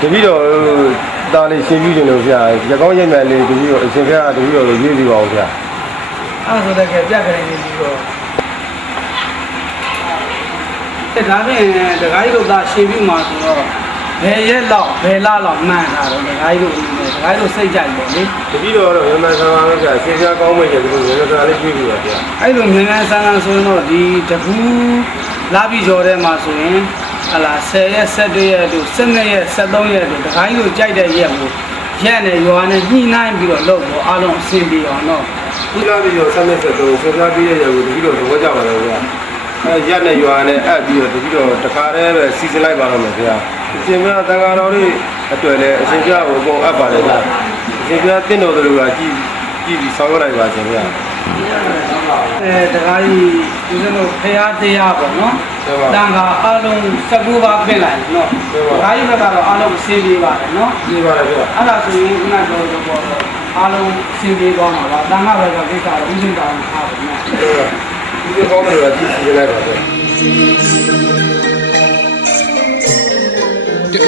တပည့်တော်သားလေးရှင်းပြနေလို့ဗျာရကောင်းရိပ်မယ်လေးတပည့်တော်အရှင်ခရတပည့်တော်ကိုရွေးစီပါအောင်ဗျာအဲ့ဆိုတော့ကြက်ကြနေပြီးတော့ဒါဖြင့်ဒကာကြီးတို့သားရှင်းပြီးမှဆိုတော့ဘယ်ရက်လောက်ဘယ်လလောက်မှန်းတာတော့ဒကာကြီးတို့စိတ်ကြိုက်တယ်လေတပည့်တော်ကတော့မြန်မာဆန်ပါပဲဗျာရှင်းပြကောင်းမယ်ကျတော့မြန်မာသားလေးရွေးပြီးပါဗျာအဲ့လိုမြန်မာဆန်ဆိုရင်တော့ဒီတပူးလာပြီးကြော်ထဲမှာဆိုရင်ဟလာ10ရက်17ရက်တို့12ရက်13ရက်တို့ဒကာကြီးတို့ကြိုက်တဲ့ရက်ကိုရက်နဲ့ရွာနဲ့ညှိနှိုင်းပြီးတော့လုပ်တော့အားလုံးအဆင်ပြေအောင်တော့ ဒီလာပြီးတော့ဆက်နေဆက်တော့ဆက်စားပြီးရရကိုတတိတော့သဘောကျပါတော့ဗျာရက်နဲ့ရွာနဲ့အပ်ပြီးတော့တတိတော့တခါတည်းပဲစီစဉ်လိုက်ပါတော့မယ်ဗျာအရှင်ပြတန်ဃာတော်တွေအတွက်လည်းအရှင်ပြကိုအကုန်အပ်ပါတယ်ဗျာအရှင်ပြတင့်တော်တို့ကကြည့်ပြီးဆောင်းရလိုက်ပါရှင်ဗျာတခါကြီးဒီလိုဖရာတရားပေါ့နော်တန်ခါအလုံး19ပါးပြင်လိုက်နော်တခါကြီးဘက်ကတော့အလုံးအစင်းပြေးပါတယ်နော်ပြေးပါတယ်ဗျာအဲ့ဒါဆိုရင်ခုနကတော့ပေါ့အလုံးအစင်းပြေးသွားမှာပါတန်ခါဘက်ကကိစ္စတော့ဥစဉ်တောင်းထားပါနော်ဒီလိုကောင်းတယ်ကကြည့်စီလိုက်ပါဗျာတူ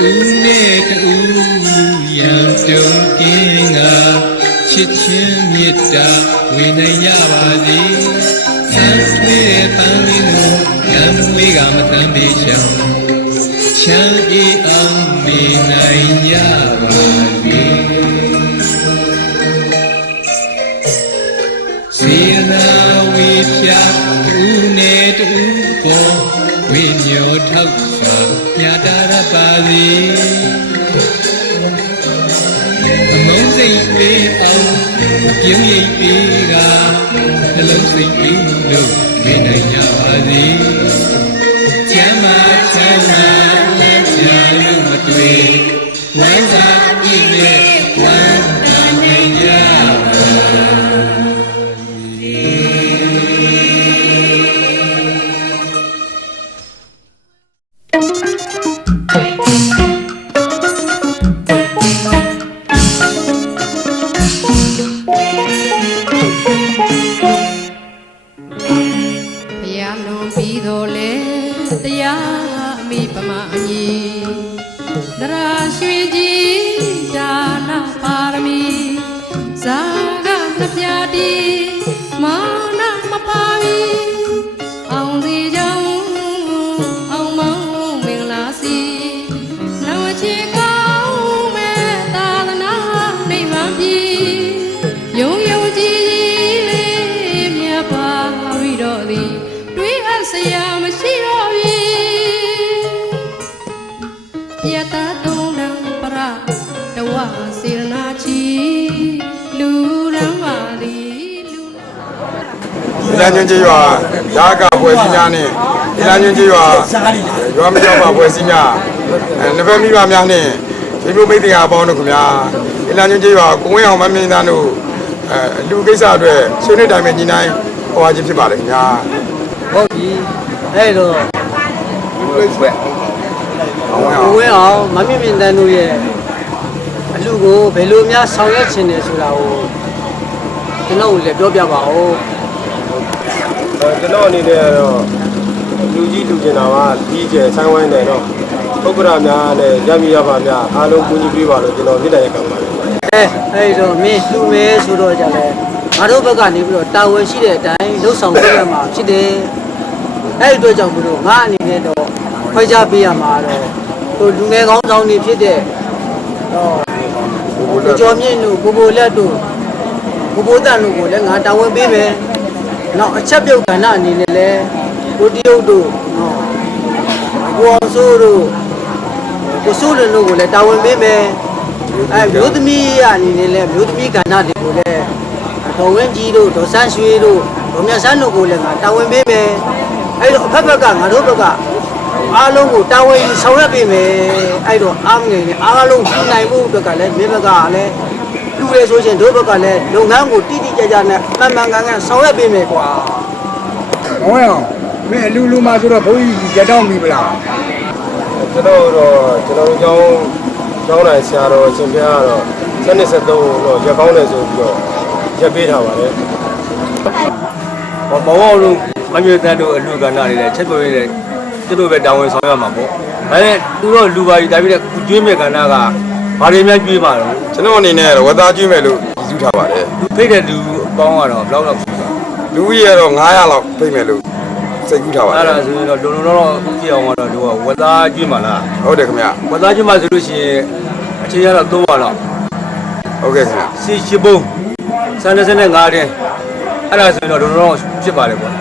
နဲ့တူရံတုံကင်းကချစ်ချင်းမေတ္တာဝေနိုင်ကြပါစေဆန်းဆွေးပန်းလေးကိုရံလေးကမတမ်းမေးချောင်းချမ်းအေးအောင်မေနိုင်ကြပါစေစေနာဝေပြတူနဲ့တူပေါ်ဝိညောထောက်ရှာမြတ်တာရပါစေအမုန်းစိတ်ပေးအောင်ပြင်းရိပ်ပေးကနှလုံးစိတ်ပေးလို့နေနိုင်ကြပါစေကျမ်းမာချမ်းသာလက်ပြလို့မတွေ့ဝမ်းသာပြည့်နဲ့ဝမ်းသာနိုင်ကြပါလမ်းညွှန်ကြီးရွာရာကပွဲစည်းများနဲ့ဒီလမ်းညွှန်ကြီးရွာရွာမကျော်ပါပွဲစည်းများနှစ်ဖက်မိဘများနဲ့ဒီလိုမိတ်တရားပေါင်းတို့ခင်ဗျာဒီလမ်းညွှန်ကြီးရွာကိုဝင်းအောင်မမင်းသားတို့လူကိစ္စအတွက်ဆွေးနွေးတိုင်ပင်ညီနိုင်ဟောခြင်းဖြစ်ပါတယ်ခင်ဗျာဟုတ်ပြီအဲ့တော့ကိုဝင်းအောင်မမင်းသားတို့ရဲ့အလူကိုဘယ်လိုများဆောင်ရွက်ခြင်းလဲဆိုတာကိုကျွန်တော်လည်းပြောပြပါဦးကျွန်တော်အနေနဲ့တော့လူကြီးလူကျင်တာကပြီးကျဆိုင်းဝိုင်းတယ်တော့ဥက္ကရာများနဲ့ရမီရပါများအားလုံးကူညီပေးပါလို့ကျွန်တော်မြစ်တယ်ကံပါတယ်အဲ့တော့မင်းလှူမဲဆိုတော့ကြလဲငါတို့ဘက်ကနေပြီးတော့တာဝန်ရှိတဲ့အတိုင်းလှုပ်ဆောင်ပေးရမှာဖြစ်တယ်အဲ့ဒီအတွက်ကြောင့်မလို့ငါအနေနဲ့တော့ခွဲခြားပေးရမှာတော့ဟိုလူငယ်ကောင်းဆောင်တွေဖြစ်တဲ့တော့ကျော်မြင့်တို့ကိုကိုလက်တို့ကိုကိုတန်တို့ကိုလည်းငါတာဝန်ပေးမယ်နောက်အချက်ပြုတ်ကဏ္ဍအနေနဲ့လဲကိုတရုတ်တို့နော်ကိုအောင်စိုးတို့ကိုစိုးလွန်တို့ကိုလည်းတာဝန်ပေးမယ်မျိုးသမီးအနေနဲ့လဲမျိုးသမီးကဏ္ဍတွေကိုလည်းဒေါ်ဝင်းကြီးတို့ဒေါ်ဆန်းရွှေတို့ဒေါ်မြတ်ဆန်းတို့ကိုလည်းငါတာဝန်ပေးမယ်အဲ့တော့အဖက်ဖက်ကငါတို့ဘက်ကအားလုံးကိုတာဝန်ဆောင်ရွက်ပေးမယ်အဲ့တော့အားမငယ်နဲ့အားလုံးပြုနိုင်မှုအတွက်ကလည်းမြေဘက်ကလည်းလူရဲဆိုရှင်တို့ဘက်ကလည်းလုပ်ငန်းကိုတိတိကျကျနဲ့မှန်မှန်ကန်ကန်ဆောင်ရွက်ပေးမယ်ကွာဟောရအောင်မင်းလူမှာဆိုတော့ဘုန်းကြီးရတောင်းပြီဗလားကျွန်တော်တို့ကျောင်းတိုင်းဆရာတော်အရှင်ဘုရားကတော့73တော့ရက်ကောင်းတယ်ဆိုပြီးတော့ရက်ပေးထားပါတယ်မောင်တို့မမျိုးတန်းတို့အလူကဏ္ဍတွေလည်းချက်ပြရတဲ့သူတို့ပဲတာဝန်ဆောင်ရမှာပေါ့ဒါနဲ့သူတို့လူပါကြီးဒါပြီးတဲ့ကျွေးမဲ့ကဏ္ဍကဘာတွေများကျွေးပါတော့ကျွန်တော်အနေနဲ့ဝတ်သားကျွေးမယ်လို့ယူထားပါတယ်လူဖိတ်တဲ့လူအပေါင်းကတော့ဘယ်လောက်ရှိပါလူကြီးရတော့900လောက်ဖိတ်မယ်လို့စိတ်ကူးထားပါတယ်အဲ့ဒါဆိုရင်တော့လုံတော့ကြည့်အောင်တော့လူကဝတ်သားကျွေးမှာလားဟုတ်တယ်ခင်ဗျဝတ်သားကျွေးမှာဆိုလို့ရှိရင်အချိန်ရတော့300လောက်ဟုတ်ကဲ့ခင်ဗျစီချပုံစံ25တင်းအဲ့ဒါဆိုရင်တော့လုံတော့ဖြစ်ပါလေပေါ့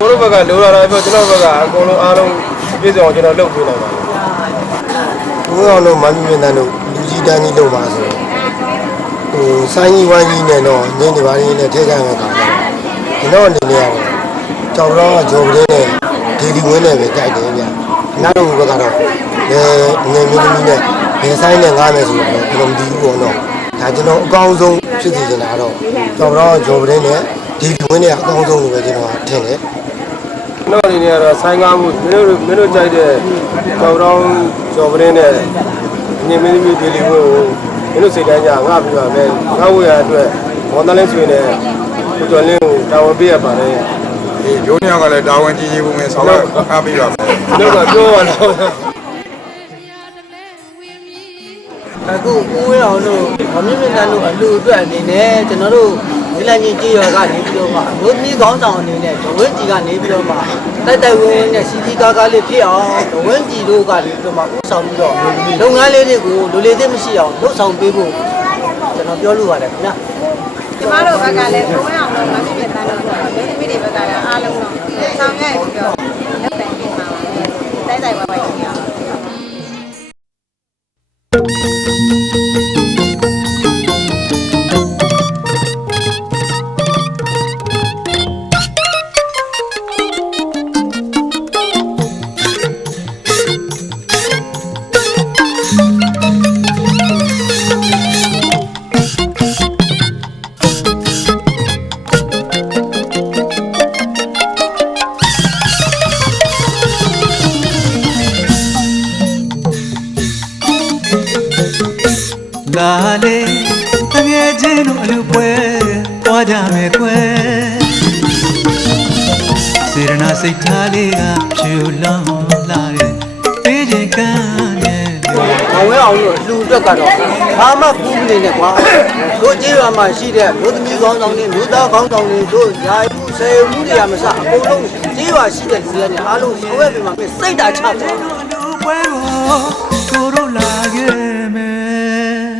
ကိုတို့ဘက်ကလိုလာတာပြောကျွန်တော်ဘက်ကအကုန်လုံးအားလုံးပြည့်စုံအောင်ကျွန်တော်လုပ်ပေးနိုင်ပါတယ်ကိုအောင်တို့မမီမင်းတန်းတို့လူကြီးတန်းကြီးလုပ်ပါဆို စိုင်းကြီးဝိုင်းကြီးနဲ့တော့ညနေပိုင်းလေးနဲ့ထိခိုက်မဲ့ကောင်တော့ဒီတော့အနေနဲ့ကတော့ကြောင်တော့ဂျော်ပလေးနဲ့ဒေဒီဝင်းနဲ့ပဲကြိုက်တယ်ဗျနောက်တော့ဘက်ကတော့ငယ်မင်းသမီးနဲ့ဘယ်ဆိုင်နဲ့ငားမယ်ဆိုတော့ဘယ်လိုမသိဘူးပေါ့နော်ဒါကျွန်တော်အကောင်းဆုံးဖြစ်စီနေတာတော့ကြောင်တော့ဂျော်ပလေးနဲ့ဒေဒီဝင်းနဲ့အကောင်းဆုံးလို့ပဲကျွန်တော်ထင်တယ်တော့ဒီနေ့ကတော့ဆိုင်ကားမှုမင်းတို့ကြိုက်တဲ့ကြောင်တော့ဂျော်ပလေးနဲ့ငယ်မင်းသမီးဒေလီဝင်းကိုမင်းတို့စိတ်တိုင်းကြငါပြပါမယ်ငါ့ဝေရအတွက်မော်တလင်းဆွေနဲ့ကိုကျော်လင်းကိုတာဝန်ပေးရပါတယ်ဒီဂျိုးနှစ်ယောက်ကလည်းတာဝန်ကြီးကြီးပုံနဲ့ဆောင်ရွက်အားပေးပါမယ်တို့ကပြောပါတော့အခုဦးဝင်းအောင်တို့မမြင့်မြင့်တန်းတို့အလူအတွက်အနေနဲ့ကျွန်တော်တို့ဒီလကြီးကြေးရွာကနေပြီးတော့မှရိုးသမီးကောင်းဆောင်အနေနဲ့ဒဝင်းကြီးကနေပြီးတော့မှတိုက်ဝင်းနဲ့စီစီကားကားလေးဖြစ်အောင်ဒဝင်းကြီးတို့ကနေပြီးတော့မှဥဆောင်ပြီးတော့လုပ်ငန်းလေးတွေကိုလူလေးသိမရှိအောင်လုပ်ဆောင်ပေးဖို့ကျွန်တော်ပြောလိုပါတယ်ခင်ဗျာကျမတို့ဘက်ကလည်းဘုံအောင်လို့မဖြစ်ဖြစ်တန်းလို့ပေါ့လူသမီးတွေဘက်ကလည်းအားလုံးတော့ဆောင်ရွက်ပြီးတော့လက်ပံပြင်ပါပါတိုက်တိုက်ဝိုင်းဝိုင်းကြည့်ရအောင်လာလေတငယ်ချင်းတို့အလူပွဲပွားကြမယ်ကွယ်စေရနာစိတ်ထားလေးကဖြူလောင်းလာတဲ့ပေးချင်ကမ်းနဲ့မဝဲအောင်လို့လူအတွက်ကတော့ဘာမှကူးမနေနဲ့ကွာတို့ကြေးရွာမှာရှိတဲ့လူသမီးကောင်းဆောင်တွေလူသားကောင်းဆောင်တွေတို့ယာယီမှုဆယ်မှုတွေကမစအကုန်လုံးကြေးရွာရှိတဲ့လူတွေနဲ့အားလုံးဆောင်ရွက်ပြီးမှစိတ်ဓာတ်ချတယ်လူပွဲကိုတို့လာခဲ့မယ်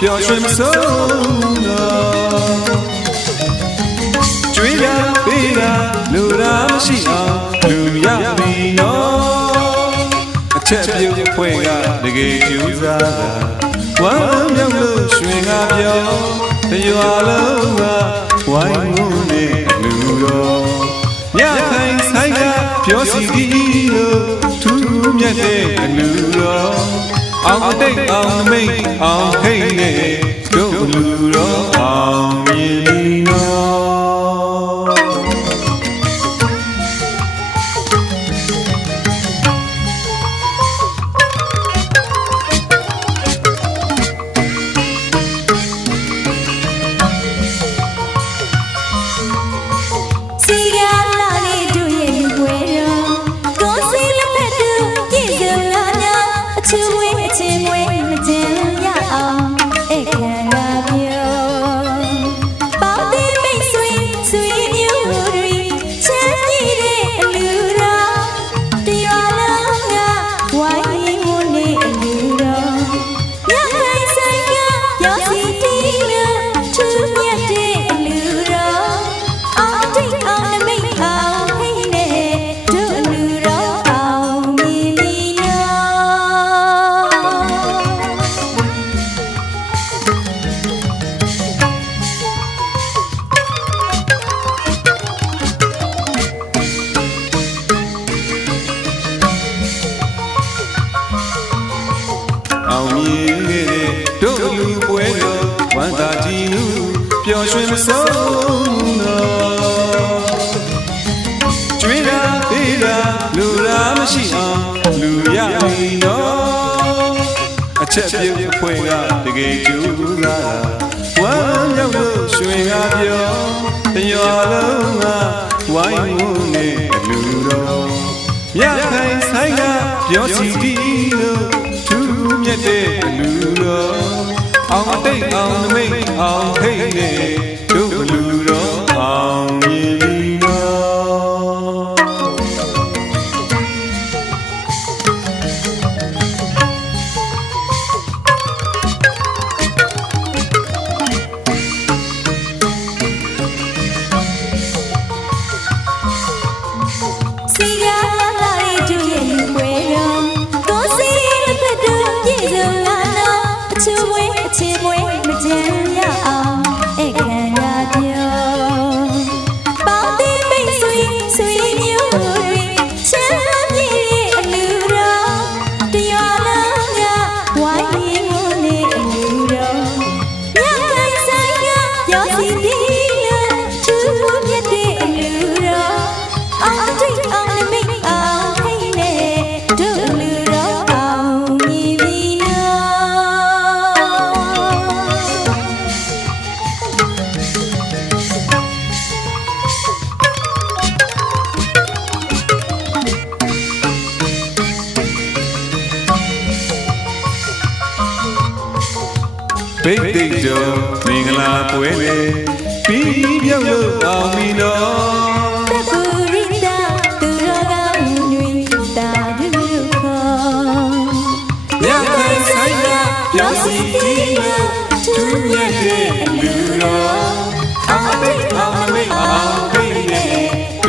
ပျော်ရွှင်မဆုံးတော့ကျွေးရပေးတာလူရာမရှိအောင်လူရပြီနော်အချက်ပြုတ်ဖွဲ့ကတကယ်ကျူးစားတာဝမ်းမြောက်လို့ရွှင်ကားပြောတရွာလုံးကဝိုင်းဝန်းနေလူတော်ညခိုင်ဆိုင်ကပြောစီဒီလို့ထူးမြတ်တဲ့အလူတော်အောင်တိတ်အောင်မိတ်အောင်ဟိတ်ရဲ့တို့လူတော်အောင်မြင်လီနော်စီရလာလေးတို့ရဲ့လူပွဲတော်ကိုယ်စီလက်ဖက်တို့ကြည်စလာများအချူဝေးအချင်းဝေးမကျန်ရအောင်အခမ်းရပြောပေါတဲ့မိတ်ဆွေဆွေမျိုးတွေချမ်းမြေ့တဲ့အလူတော်တရားလုံးကဝိုင်းရင်ဝင်နေအလူတော်ညခိုင်ဆိုင်ကရောက်စီတီးလို့ထူးမြတ်တဲ့အလူတော်အောင်တိတ်အောင်နမိတ်အောင်ဟိနေတို့အလူတော်အောင်မြင်လီနော်အောင်မြင်ခဲ့တဲ့တို့လူပွဲတော်ဝမ်းသာကြည်နူးပျော်ရွှင်မဆုံးတော့ကျွေးတာပေးတာလူရာမရှိအောင်လူရပြီနော်အချက်ပြုတ်ဖွဲ့ကတကယ်ကျူးစားတာဝ မ်းရောက်လို့ရွှင်ကားပြောတရွာလုံးကဝိုင်းဝန်းနေအလူတော်မြခိုင်ဆိုင်ကပြောစီတီလို့ထူးမြတ်တဲ့အလူတော်အောင်တိတ်အောင်နမိတ်အောင်ဟိတ်နေတို့အလူတော်အောင်မြည်တော်ဘိတ်တိတ်တော်မင်္ဂလာပွဲလေပြီးပြောက်လို့အောင်ပြီတော့ တပူရိတာသူတော်ကောင်းတွေတာဒုရခေါ် ညခိုင်ဆိုင်ကပြောစီတီလို့သူမြတ်တဲ့လူတော်အောင်တိတ်အောင်မိတ်အောင်ဟိတ်နေ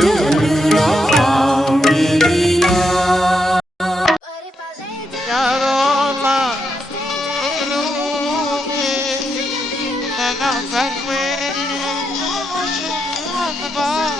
တို့လူတော်အောင်ပြီနော်ရာတော်လာလူနောက်ဆိုင်ဝဲဘာ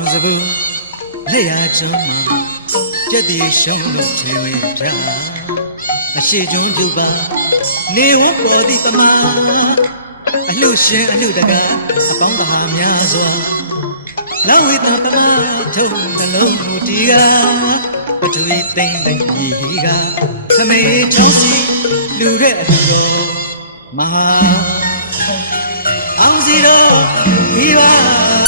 အောင်စဘူးလက်ရကျုံကြက်တီရှုံးလို့ချင်ဝေးပြအရှိကျွန်းသူပါနေဝပေါ်ဒီတမအလှရှင်အလှတကအပေါင်းတဟာများစွာလောက်ဝိတတမထုံနှလုံးမူတီကအတူသိမ့်သိမ့်ကြီးကသမေချောင်းစီလူတဲ့အတော်မဟာအောင်စီတော့ဒီပါ